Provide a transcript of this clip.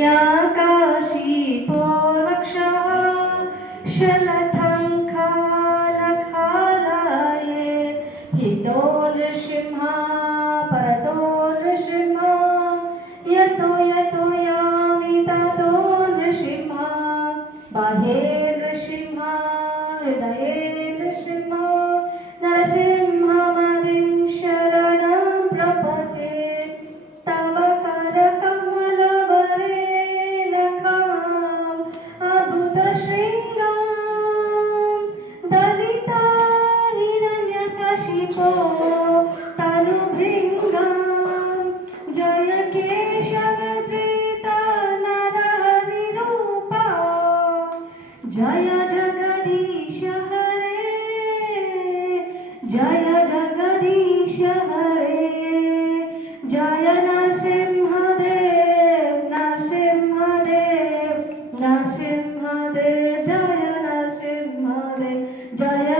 या काशीपूर्वक्षः शलठङ्खालखालाये हितो नृसिंहा परतो नृसिंहा यतो यतो यामि ततो नृसिंहा बाह्ये नृसिंहा हृदये नृसिंहा नरसिंहमदिं शरणं प्रपद्ये तव करकमलवरेण खाम् अद्भुतशृङ्गां दलिता हिरण्यकशिपो तनुभृङ्गां जय केशवधृता नरहरिरूपा जय जगदीश हरे जय जगदीश हरे जय नरसिंहदेव नरसिंहदेव नरसिंहदेव जय नरसिंहदेव जय